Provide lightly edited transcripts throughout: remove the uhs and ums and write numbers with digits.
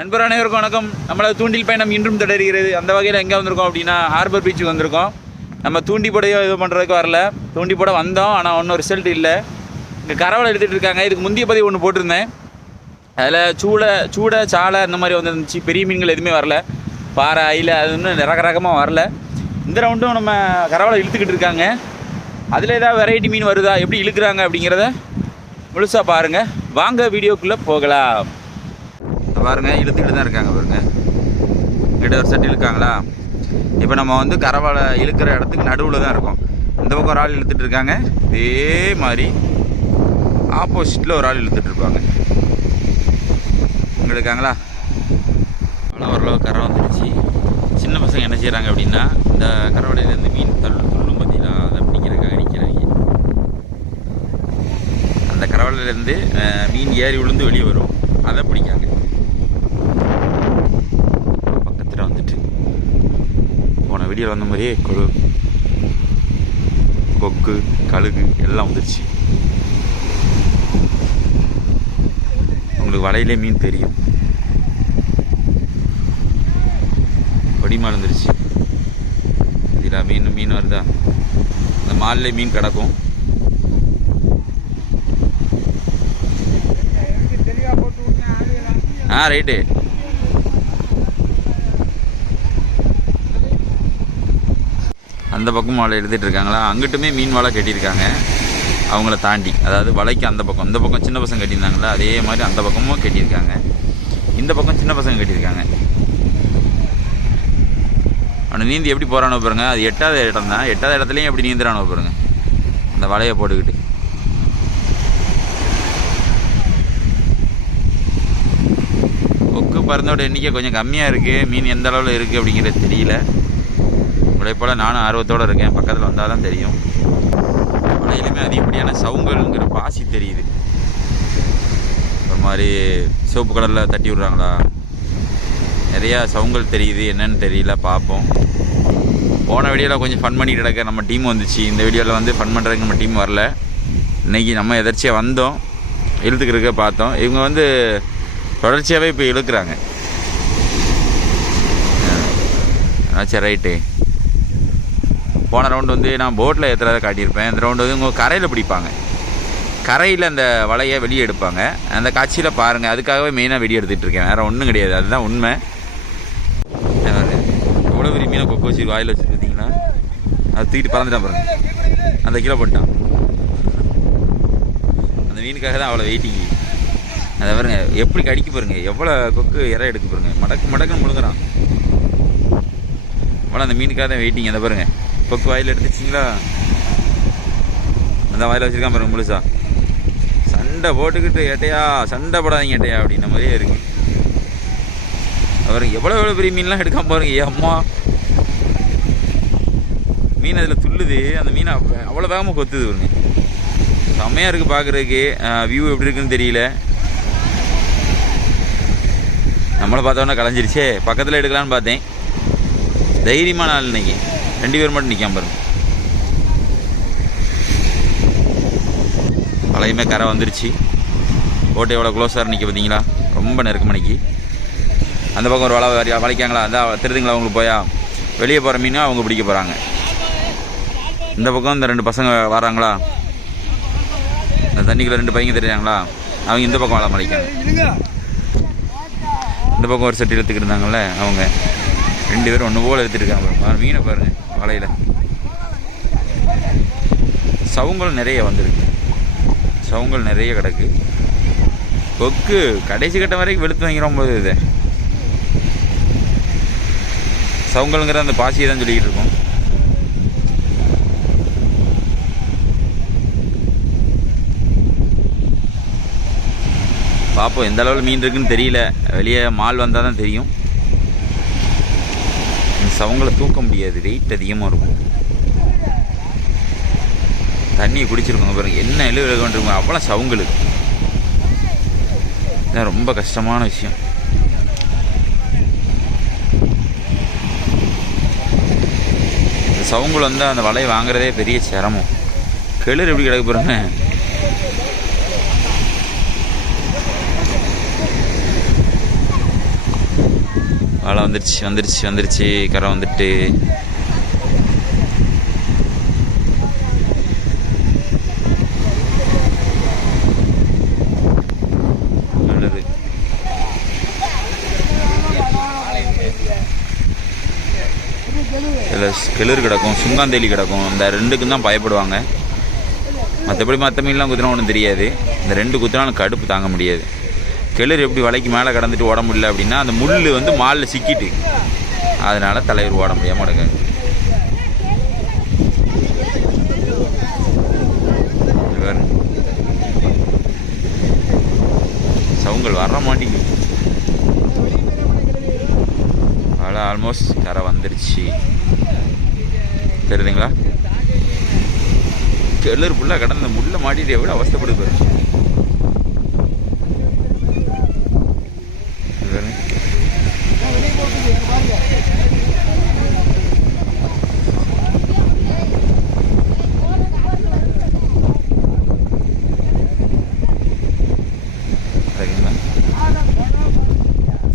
நண்பர் அனைவருக்கும் வணக்கம். நம்மளது தூண்டில் பயணம் இன்றும் தொடர்கிறது. அந்த வகையில் எங்கே வந்திருக்கோம் அப்படின்னா ஹார்பர் பீச்சுக்கு வந்திருக்கோம். நம்ம தூண்டி போடையோ இது பண்ணுறதுக்கு வரல. தூண்டி போட வந்தோம், ஆனால் ஒன்றும் ரிசல்ட் இல்லை. இங்கே கரவலை எடுத்துகிட்டு இருக்காங்க. இதுக்கு முந்தைய பதிவு ஒன்று போட்டிருந்தேன். அதில் சூடை சாலை இந்த மாதிரி வந்துருந்துச்சு. பெரிய மீன்கள் எதுவுமே வரல. பாறை அயில அது இன்னும் ரகமாக வரல. இந்த ரவுண்டும் நம்ம கரவலை இழுத்துக்கிட்டு இருக்காங்க. அதில் ஏதாவது வெரைட்டி மீன் வருதா, எப்படி இழுக்கிறாங்க அப்படிங்கிறத முழுசாக பாருங்கள். வாங்க வீடியோக்குள்ளே போகலாம். பாருங்கள், இழுத்துக்கிட்டு தான் இருக்காங்க. பாருங்கள், கிட்ட ஒரு செட் இழுக்காங்களா. இப்போ நம்ம வந்து கரவலை இழுக்கிற இடத்துக்கு நடுவில் தான் இருக்கோம். இந்த பக்கம் ஒரு ஆள் இழுத்துட்டு இருக்காங்க, இதே மாதிரி ஆப்போசிட்டில் ஒரு ஆள் இழுத்துட்டு இருப்பாங்க. இங்கே இருக்காங்களா. அவ்வளோ ஓரளவு கரை வந்துடுச்சு. சின்ன பசங்க என்ன செய்கிறாங்க அப்படின்னா, இந்த கரவலையிலேருந்து மீன் துள்ளும் பார்த்தீங்களா, அதை பிடிக்கிறதுக்காக நிற்கிறாங்க. அந்த கரவலையிலேருந்து மீன் ஏறி விழுந்து வெளியே வரும், அதை பிடிக்காங்க. பக்கத்தில் வந்துட்டு போன வீடியோவில் வந்த மாதிரியே கொக்கு கழுகு எல்லாம் வந்துடுச்சு. உங்களுக்கு வலையிலே மீன் தெரியும். படிமால் வந்துருச்சு. இதில் மீன் வருதா. இந்த மாலில் மீன் கிடக்கும். ரைட்டு. அந்த பக்கம் வலை எடுத்துகிட்டு இருக்காங்களா. அங்கிட்டுமே மீன் வலை கட்டியிருக்காங்க. அவங்கள தாண்டி, அதாவது வலைக்கு அந்த பக்கம், இந்த பக்கம் சின்ன பசங்க கட்டியிருந்தாங்களா, அதே மாதிரி அந்த பக்கமும் கட்டியிருக்காங்க. இந்த பக்கம் சின்ன பசங்க கட்டியிருக்காங்க. அவனை நீந்தி எப்படி போகிறானோ பாருங்க. அது 8வது இடம் தான். 8வது இடத்துலையும் எப்படி நீந்துறானோ பாருங்க, அந்த வலையை போட்டுக்கிட்டு. கொக்கு பறந்தோட எண்ணிக்கை கொஞ்சம் கம்மியாக இருக்குது. மீன் எந்த அளவில் இருக்குது அப்படிங்கிறது தெரியல. உங்களை போல் நானும் ஆர்வத்தோடு இருக்கேன். பக்கத்தில் வந்தால் தான் தெரியும். வலையிலுமே அதிகப்படியான சவுங்கல்ங்கிற பாசி தெரியுது. ஒரு மாதிரி சிவப்பு கலரில் தட்டி விட்றாங்களா, நிறையா சவுங்கல் தெரியுது. என்னன்னு தெரியல, பார்ப்போம். போன வீடியோவில் கொஞ்சம் ஃபன் பண்ணிட்டு கிடக்க நம்ம டீம் வந்துச்சு. இந்த வீடியோவில் வந்து ஃபன் பண்ணுறதுக்கு நம்ம டீம் வரல. இன்றைக்கி நம்ம எதர்ச்சியாக வந்தோம், இழுத்துக்கிறதுக்க பார்த்தோம். இவங்க வந்து தொடர்ச்சியாகவே இப்போ இழுக்கிறாங்க. சரி, ரைட்டு. போன ரவுண்டு வந்து நான் போட்டில் ஏற்றுறதை காட்டியிருப்பேன். இந்த ரவுண்டு வந்து உங்கள் கரையில் பிடிப்பாங்க. கரையில் அந்த வலையை வெளியே எடுப்பாங்க. அந்த காட்சியில் பாருங்கள். அதுக்காகவே மெயினாக வெளியே எடுத்துகிட்டு இருக்கேன், வேறு ஒன்றும் கிடையாது. அதுதான் உண்மை. எவ்வளோ பெரிய மீனை கொக்கு வச்சு வாயில் வச்சுருக்கீங்களா. அது தூக்கிட்டு பறந்துட்டான் பாருங்க. அந்த கிலோ போட்டான். அந்த மீனுக்காக தான் அவ்வளோ வெயிட்டிங். அதை பாருங்க எப்படி கடிக்க பாருங்க. எவ்வளோ கொக்கு இறை எடுக்க பாருங்க. மடக்குன்னு முழுங்குறான். அவ்வளோ அந்த மீனுக்காக தான் வெயிட்டிங். அதை பாருங்க, கொக்கு வாயில் எடுத்துச்சிங்களா. அந்த வாயில் வச்சுருக்கான் பாருங்க முழுசா. சண்டை போட்டுக்கிட்டு ஏட்டையா, சண்டை போடாதீங்க ஏட்டையா அப்படின்ன மாதிரியே இருக்குது. அவருக்கு எவ்வளோ பெரிய மீன்லாம் எடுக்காம பாருங்க. அம்மா, மீன் அதில் துள்ளுது. அந்த மீன் அவ்வளோ வேகமாக கொத்துது பாருங்க. செம்மையாக இருக்குது பார்க்குறதுக்கு. வியூ எப்படி இருக்குன்னு தெரியல. நம்மளை பார்த்தோன்னா கலைஞ்சிருச்சே. பக்கத்தில் எடுக்கலான்னு பார்த்தேன். தைரியமான ஆள் இன்னைக்கு. 2 பேர் மட்டும் நிற்காம பாருங்க. வலையுமே கரை வந்துருச்சு. போட்டு எவ்வளோ க்ளோஸாக நிற்க பார்த்தீங்களா, ரொம்ப நெருக்கமணிக்கு. அந்த பக்கம் ஒரு வளைக்காங்களா, அந்த திருதுங்களா அவங்களுக்கு போயா வெளியே போகிற மீனும் அவங்க பிடிக்க போகிறாங்க. இந்த பக்கம் இந்த 2 பசங்க வராங்களா, இந்த தண்ணிக்குள்ளே 2 பையங்க தெரியாங்களா, அவங்க இந்த பக்கம் வலை மலைக்காங்க. இந்த பக்கம் ஒரு செட்டு எடுத்துக்கிட்டு இருந்தாங்கள்ல, அவங்க 2 பேரும் ஒன்று போல் எடுத்துகிட்டு இருக்காங்க. மீனை பாருங்கள், வலையில் சவுங்கள் நிறைய வந்துருக்கு. சவுங்கள் நிறைய கிடக்கு. கொக்கு கடைசி கட்ட வரைக்கும் வெளுத்து வாங்கிறோம் போது. இதை சவுங்கல்ங்கிற அந்த பாசியை தான் சொல்லிக்கிட்டு இருக்கோம். பார்ப்போம் எந்த அளவில் மீன் இருக்குன்னு தெரியல. வெளியே மால் வந்தால் தான் தெரியும். சவுங்களை தூக்க முடியாது, வெயிட் அதிகமாக இருக்கும். தண்ணியை குடிச்சிருக்கோங்க பாருங்க, என்ன எழுத கொண்டிருக்கோம். அவ்வளோ சவுங்கள். இதுதான் ரொம்ப கஷ்டமான விஷயம். இந்த சவுங்கள் வந்து அந்த வலையை வாங்குறதே பெரிய சிரமம். கிளறு எப்படி கிடக்க போகிறேங்க. வாழை வந்துருச்சு கரை வந்துட்டு. நல்லது. இதில் கிளறு கிடக்கும், சுங்காந்தேலி கிடக்கும். இந்த ரெண்டுக்கும் தான் பயப்படுவாங்க. மற்றபடி மற்ற மீன்லாம் குத்துனா ஒன்றும் தெரியாது. இந்த 2 குத்துனாலும் கடுப்பு தாங்க முடியாது. கிளறு எப்படி வலைக்கு மேலே கடந்துட்டு ஓட முடியல அப்படின்னா அந்த முள் வந்து மாலில் சிக்கிட்டு, அதனால் தலைவர் ஓட முடியாமல் கிடக்காது. சவுங்கள் வர மாட்டேங்குது. வலை ஆல்மோஸ்ட் கரை வந்துருச்சு. தெரியுதுங்களா? கிளறு ஃபுல்லாக கடந்த முள்ள மாட்டிட்டு எவ்வளோ அவஸ்தைப்படுது பாருங்க.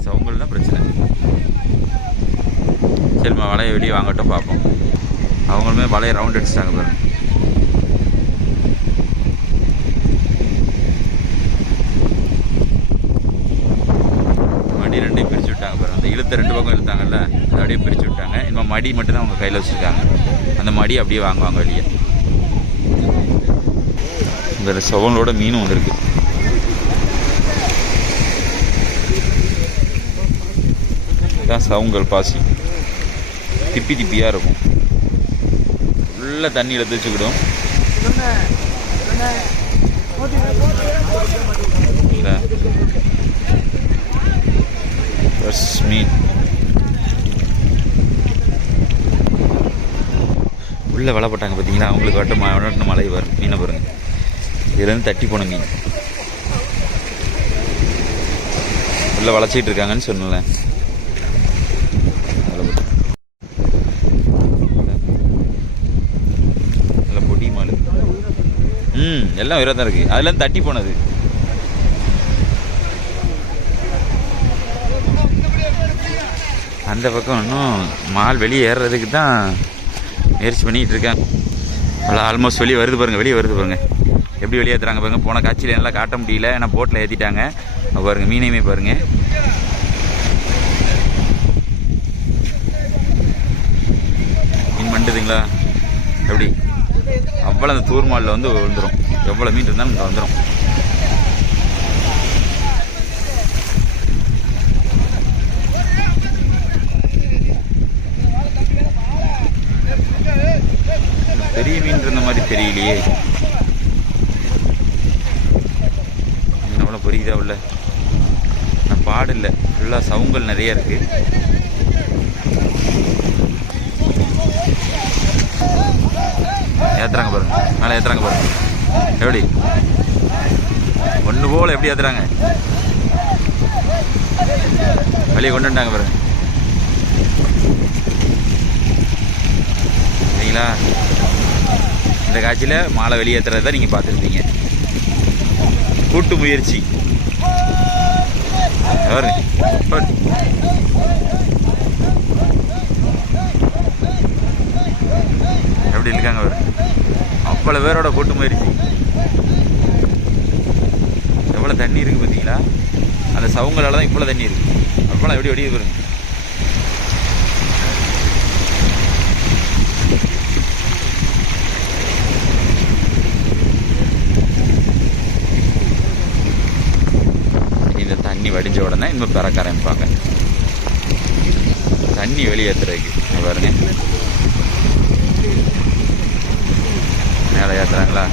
சவுங்கள் தான் பிரச்சனை. சரிம்மா, வலையை வெளியே வாங்கட்டும் பார்ப்போம். அவங்களுமே வலையை ரவுண்ட் அடிச்சிட்டாங்க பாருங்க. மடி 2 பிரித்து விட்டாங்க பாருங்க. அந்த இழுத்த 2 பக்கம் இழுத்தாங்கல்ல, அதை அப்படியே பிரித்து விட்டாங்க. இன்னும் மடி மட்டும்தான் அவங்க கையில் வச்சுருக்காங்க. அந்த மடி அப்படியே வாங்குவாங்க வெளியே. இந்த சவுங்களோட மீனும் வந்திருக்கு. இதுதான் சவுங்கள் பாசி. திப்பி திப்பியாக இருக்கும். ஃபுல்லாக தண்ணியில் தேய்ச்சிக்கிடும். மீன் உள்ளே வலை போட்டாங்க பார்த்தீங்களா? அவங்களுக்கு வட்ட மழை வரும். மீனை பாருங்க, இதுலேருந்து தட்டி போன மீன் உள்ளே வளைச்சிட்டு இருக்காங்கன்னு சொன்னல. நல்ல பொடி மாடு. எல்லாம் உயரம் தான் இருக்குது. அதெல்லாம் தட்டி போனது. அந்த பக்கம் இன்னும் மால் வெளியே ஏறுறதுக்கு தான் முயற்சி பண்ணிகிட்டு இருக்கேன். அவ்வளோ ஆல்மோஸ்ட் வெளியே வருது பாருங்கள். எப்படி வெளியே ஏற்றுறாங்க பாருங்கள். போன காட்சியில் நல்லா காட்ட முடியல, ஏன்னா போட்டில் ஏற்றிட்டாங்க. பாருங்கள், மீனையுமே பாருங்கள். மீன் மண்டுதுங்களா எப்படி? அவ்வளோ அந்த தூர் மாலில் வந்து வந்துடும். எவ்வளோ மீன் இருந்தாலும் இங்கே வந்துடும். பெரிய மீன் இருந்த மாதிரி தெரியலையே. மீன் அவ்வளோ பொரியுதா உள்ள? நான் பாடு இல்லை, ஃபுல்லாக சவுங்கள் நிறைய இருக்கு. ஏற்றுறாங்க பாருங்க, மேலே ஏற்றுறாங்க பாருங்க. எப்படி ஒன்று போல் எப்படி ஏற்றுறாங்க? வெளியே கொண்டு வந்துட்டாங்க பாருங்க. சரிங்களா? இந்த காட்சியில் மாலை வெளியேற்றுறத தான் நீங்கள் பார்த்துருப்பீங்க. கூட்டு முயற்சி. எப்படி இருக்காங்க அவர்? அவ்வளோ பேரோட கூட்டு முயற்சி. எவ்வளோ தண்ணி இருக்குது பார்த்தீங்களா? அந்த சவுங்களால் தான் இவ்வளோ தண்ணி இருக்குது. அவ்வளோ எப்படி வெடியே பாருங்க. இந்த தண்ணி வடிஞ்ச உடனே இன்னும் பிறக்க ஆரம்பிப்பாங்க. தண்ணி வெளியேற்றுறதுக்கு பாருங்க. மேலே ஏற்றுறாங்களா?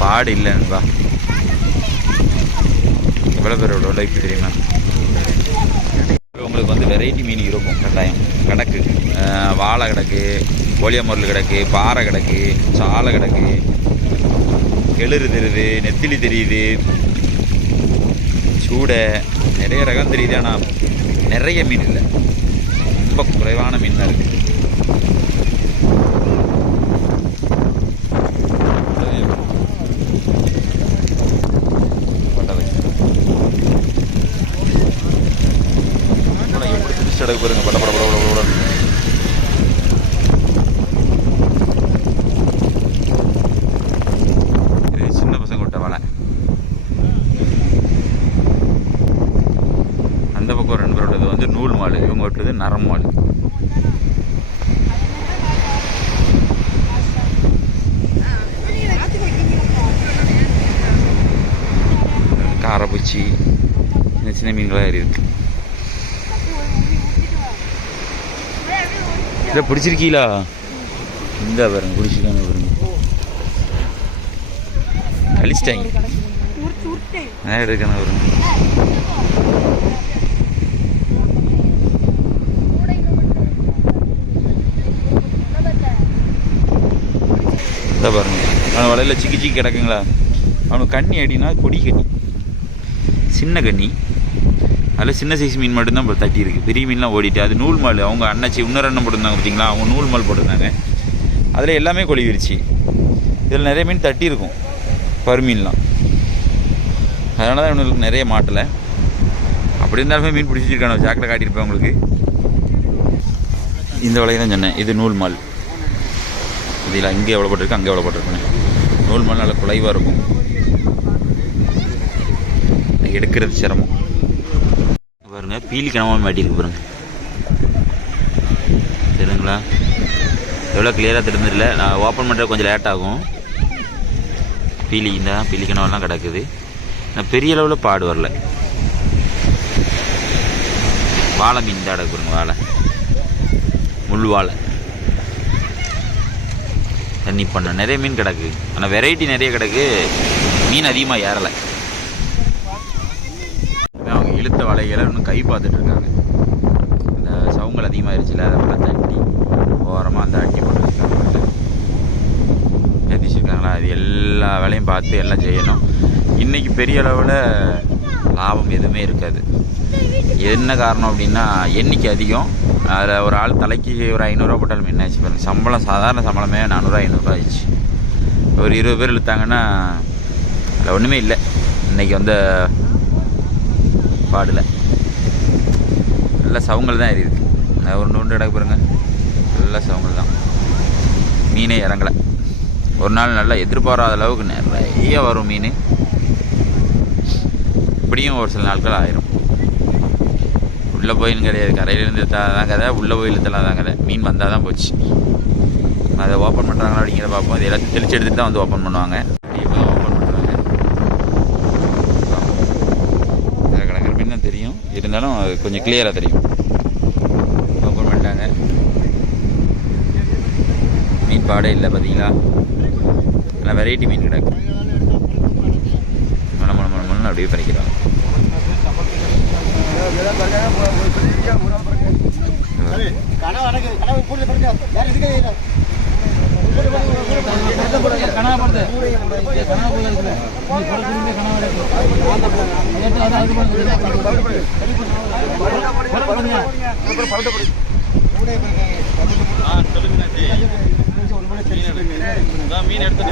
பாடு இல்லைன்னுப்பா. எவ்வளோ பேரோட உழைப்பு தெரியுமா? உங்களுக்கு வந்து வெரைட்டி மீன் இருக்கும் கட்டாயம். கிடக்கு வாழை கிடக்கு, கோழியமுரல் கிடக்கு, பாறை கிடக்கு, சாலை கிடக்கு, கெளுறு தெரியுது, நெத்திலி தெரியுது, சூடை, நிறைய ரகம் தெரியுது. ஆனால் நிறைய மீன் இல்லை, ரொம்ப குறைவான மீன் தான் இருக்குது. கிடக்கு பாருங்க, பட பட பட பட பட. இது சின்ன பசங்க விட்ட வலை. அந்த பக்கம் 2 பேர் விட்டது வந்து நூல் மால், இவங்க விட்டது நரம் மால். காரப்பூச்சி, சின்ன சின்ன மீன்களாக இருக்கு. இதை பிடிச்சிருக்கீங்களா? இந்த பாருங்க, பிடிச்சிருக்காங்க பாருங்க, கழிச்சிட்டாங்க. எடுக்கணும் பாருங்க. இதை பாருங்க, அவன் வலையில் சிக்கி சிக்கி கிடக்குங்களா? அவனுக்கு கண்ணி அடினா கொடி கண்ணி, சின்ன கண்ணி. அதில் சின்ன சைஸ் மீன் மட்டும்தான் இப்போ தட்டி இருக்குது, பெரிய மீன்லாம் ஓடிட்டு. அது நூல் மால், அவங்க அண்ணாச்சி இன்னொரு அண்ணன் போட்டிருந்தாங்க பார்த்தீங்களா, அவங்க நூல் மால் போட்டிருந்தாங்க. அதில் எல்லாமே கொழிவிருச்சு. இதில் நிறைய மீன் தட்டி இருக்கும், பருமீன்லாம். அதனால தான் இவங்களுக்கு நிறைய மாட்டலை. அப்படி இருந்தாலுமே மீன் பிடிச்சிருக்கான ஜாக்கில் காட்டியிருப்பேன் உங்களுக்கு. இந்த வலையை தான் சொன்னேன், இது நூல் மால். இதில் அங்கே எவ்வளோ போட்டிருக்கு, அங்கே எவ்வளோ போட்டிருக்கேன். நூல் மால் நல்லா குலைவாக இருக்கும், எடுக்கிறது சிரமம். பாருங்க, பீலி கனமாக மாட்டிருக்கு பாருங்க, தெரியுங்களா? எவ்வளோ கிளியராக தெரிஞ்சதில்லை. நான் ஓப்பன் பண்ணுறது கொஞ்சம் லேட் ஆகும். பீலி, இந்த பீலி கனவெல்லாம் கிடக்குது. நான் பெரிய அளவில் பாடு வரல. வாழை மீன் தான் கிடக்கு பாருங்க, வாழை, முள் வாழை. தண்ணி பண்ண நிறைய மீன் கிடக்கு, ஆனால் வெரைட்டி நிறைய கிடக்கு, மீன் அதிகமாக ஏறலை. அவங்க இழுத்த வலைகளை இன்னும் கை பார்த்துட்டு இருக்காங்க. இந்த சவுங்கள் அதிகமாகிருச்சுல, அதை போல தட்டி ஓரமாக அந்த அட்டி போட்டு வச்சுருக்காங்க, ஏற்றிச்சிருக்காங்களா. அது எல்லா வேலையும் பார்த்து எல்லாம் செய்யணும். இன்றைக்கி பெரிய அளவில் லாபம் எதுவுமே இருக்காது. என்ன காரணம் அப்படின்னா, எண்ணிக்கை அதிகம். அதில் ஒரு ஆள் தலைக்கு ஒரு 500 போட்டாலும் என்ன ஆச்சு பாருங்க. சம்பளம் சாதாரண சம்பளமே 400 500 ஆயிடுச்சு. ஒரு 20 பேர் இழுத்தாங்கன்னா அதில் ஒன்றுமே இல்லை. இன்றைக்கி வந்து பாடில் நல்ல சவுங்கள் தான் இருக்குது. ஒரு நூண்டு கிடக்கு பாருங்க, நல்ல சவுங்கள் தான். மீனே இறங்கலை. ஒரு நாள் நல்லா எதிர்பாராத அளவுக்கு நிறைய வரும் மீன். இப்படியும் ஒரு சில நாட்கள் ஆயிரும். உள்ளே போயின்னு கிடையாது, கரையிலேருந்து இழுத்தாதான் கதை, உள்ளே போய் இழுத்தலாம் தான் கதை. மீன் வந்தால் தான் போச்சு. அதை ஓப்பன் பண்ணுறாங்களா அப்படிங்கிறத பார்ப்போம். இது எல்லாத்தையும் தெளிச்சு எடுத்துகிட்டு தான் வந்து ஓப்பன் பண்ணுவாங்க. ஓப்பன் பண்ணுறாங்க, அதில் கிடக்கிற மீன் தான் தெரியும். இருந்தாலும் அது கொஞ்சம் கிளியராக தெரியும். ஓப்பன் பண்ணிட்டாங்க. மீன் பாடே இல்லை பார்த்தீங்களா? நல்லா வெரைட்டி மீன் கிடக்கு. மலை மலை மலை மலை அப்படியே பறிக்கிறாங்க. மீன் எடுத்து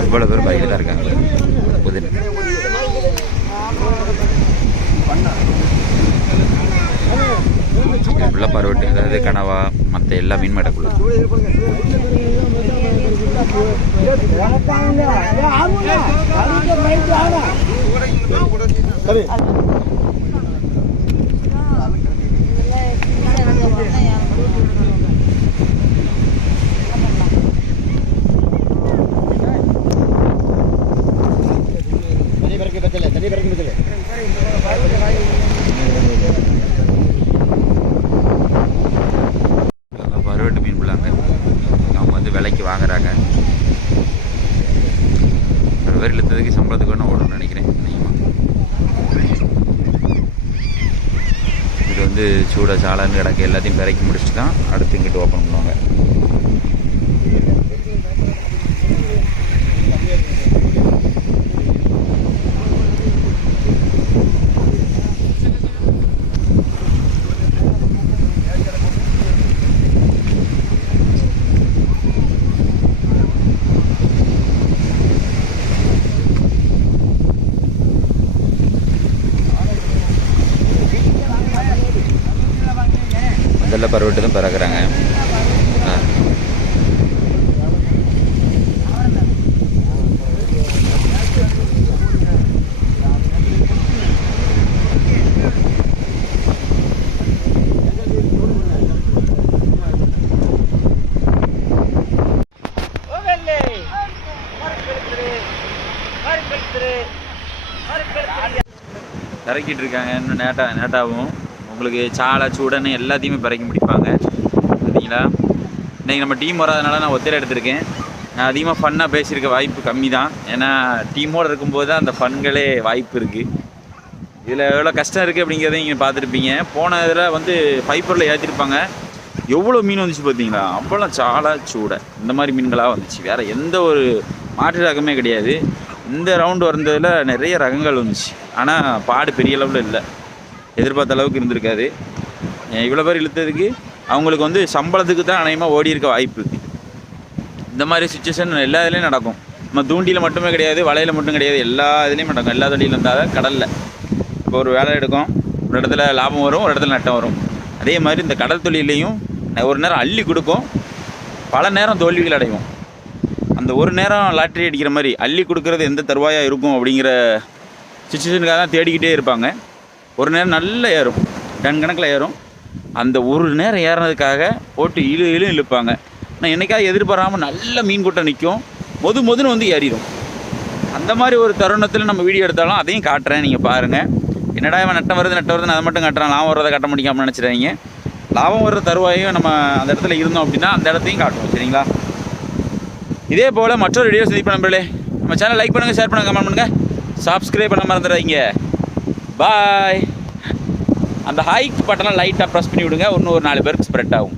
அவ்வளோ பேர் பைக்கில் தான் இருக்காங்க. புதின மற்ற எல்லா மீனும் இடக்குள்ள. பருவட்டு மீன் பிள்ளாங்க அவங்க வந்து விலைக்கு வாங்குறாங்க. ஒரு பேர் இழுத்ததுக்கு சம்பளத்துக்கு வேணும் ஓடணும்னு நினைக்கிறேன். இது வந்து சூட சாலன்னு கிடக்கு எல்லாத்தையும் பிறக்கி முடிச்சுட்டு தான் அடுத்து இங்கிட்டு ஓப்பன் பண்ணுவாங்க. அதெல்லாம் பரவிட்டு தான் பறக்குறாங்க. இறக்கிட்டு இருக்காங்க. இன்னும் நேட்டாகவும் உங்களுக்கு சாலை சூடன்னு எல்லாத்தையுமே பிறக்கி முடிப்பாங்க. பார்த்தீங்களா, இன்றைக்கி நம்ம டீம் வராதனால நான் ஒத்தையில் எடுத்திருக்கேன். நான் அதிகமாக ஃபன்னாக பேசியிருக்க வாய்ப்பு கம்மி தான். ஏன்னா டீமோடு இருக்கும்போது தான் அந்த ஃபன்களே வாய்ப்பு இருக்குது. இதில் எவ்வளோ கஷ்டம் இருக்குது அப்படிங்கிறத நீங்கள் பார்த்துருப்பீங்க. போன இதில் வந்து ஃபைபரில் ஏற்றிருப்பாங்க. எவ்வளோ மீன் வந்துச்சு பார்த்தீங்களா, அவ்வளோ சாலை சூடை இந்த மாதிரி மீன்களாக வந்துச்சு. வேறு எந்த ஒரு மாற்று ரகமே கிடையாது. இந்த ரவுண்டு வந்ததில் நிறைய ரகங்கள் வந்துச்சு. ஆனால் பாடு பெரிய அளவில் இல்லை, எதிர்பார்த்த அளவுக்கு இருந்திருக்காது. இவ்வளோ பேர் இழுத்ததுக்கு அவங்களுக்கு வந்து சம்பளத்துக்கு தான் அநேகமாக ஓடி இருக்க வாய்ப்பு இருக்குது. இந்த மாதிரி சுச்சுவேஷன் எல்லா இதுலேயும் நடக்கும். நம்ம தூண்டியில் மட்டுமே கிடையாது, வலையில் மட்டும் கிடையாது, எல்லா இதுலேயும் நடக்கும். எல்லா தொழிலும் இருந்தால் கடலில் இப்போ ஒரு வேலை எடுக்கும், ஒரு இடத்துல லாபம் வரும், ஒரு இடத்துல நட்டம் வரும். அதே மாதிரி இந்த கடல் தொழிலையும் ஒரு நேரம் அள்ளி கொடுக்கும், பல நேரம் தோல்விகள் அடையும். அந்த ஒரு நேரம் லாட்ரி அடிக்கிற மாதிரி அள்ளி கொடுக்குறது எந்த தருவாயாக இருக்கும் அப்படிங்கிற சுச்சுவேஷனுக்காக தான் தேடிக்கிட்டே இருப்பாங்க. ஒரு நேரம் நல்லா ஏறும், டன் கணக்கில் ஏறும். அந்த ஒரு நேரம் ஏறினதுக்காக போட்டு இழுப்பாங்க. நான் என்றைக்காவது எதிர்பாராமல் நல்ல மீன் கூட்டம் நிற்கும், மொதுன்னு வந்து ஏறிடும். அந்த மாதிரி ஒரு தருணத்தில் நம்ம வீடியோ எடுத்தாலும் அதையும் காட்டுறேன், நீங்கள் பாருங்கள். என்னடா இவன் நட்டம் வருது அதை மட்டும் காட்டுறான், லாபம் வர்றதை காட்ட முடியாமல் நினச்சிடாதீங்க. லாபம் வர்ற தருவாயும் நம்ம அந்த இடத்துல இருந்தோம் அப்படின்னா அந்த இடத்தையும் காட்டுவோம். சரிங்களா? இதே போல் மற்றொரு வீடியோ சந்திப்போம் நண்பர்களே. நம்ம சேனல் லைக் பண்ணுங்கள், ஷேர் பண்ணுங்கள், கமெண்ட் பண்ணுங்கள், சப்ஸ்கிரைப் பண்ண மறந்துடாதீங்க. பாய். அந்த ஹைக் பட்டனை லைட்டாக ப்ரெஸ் பண்ணி விடுங்க, இன்னும் ஒரு 4 பேருக்கு ஸ்ப்ரெட் ஆகும்.